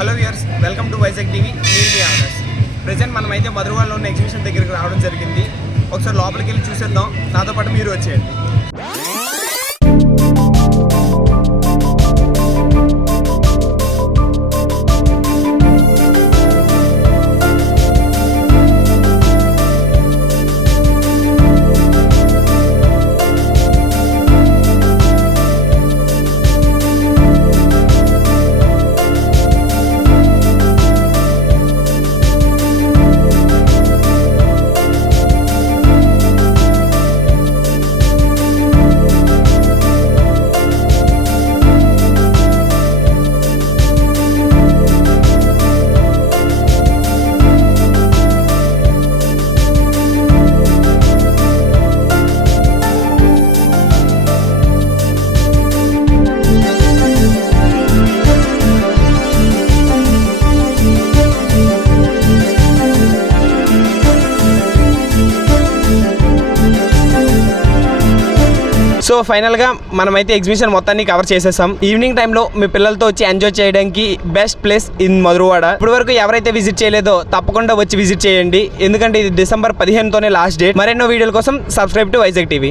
Hello viewers, welcome to Vizag TV. నేను మీ honours. Present మనమైతే మధురవాడలో ఉన్న ఎగ్జిబిషన్ దగ్గరికి రావడం జరిగింది. ఒకసారి లోపలికి వెళ్ళి చూసేద్దాం. నాతో పాటు మీరు వచ్చేయండి. సో ఫైనల్గా మనమైతే ఎగ్జిబిషన్ మొత్తాన్ని కవర్ చేసేసాం. ఈవినింగ్ టైంలో మీ పిల్లలతో వచ్చి ఎంజాయ్ చేయడానికి బెస్ట్ ప్లేస్ ఇన్ మధురవాడ. ఇప్పటి వరకు ఎవరైతే విజిట్ చేయలేదో తప్పకుండా వచ్చి విజిట్ చేయండి, ఎందుకంటే ఇది డిసెంబర్ 15తోనే లాస్ట్ డేట్. మరెన్నో వీడియోల కోసం సబ్స్క్రైబ్ టు వైజాగ్ టీవీ.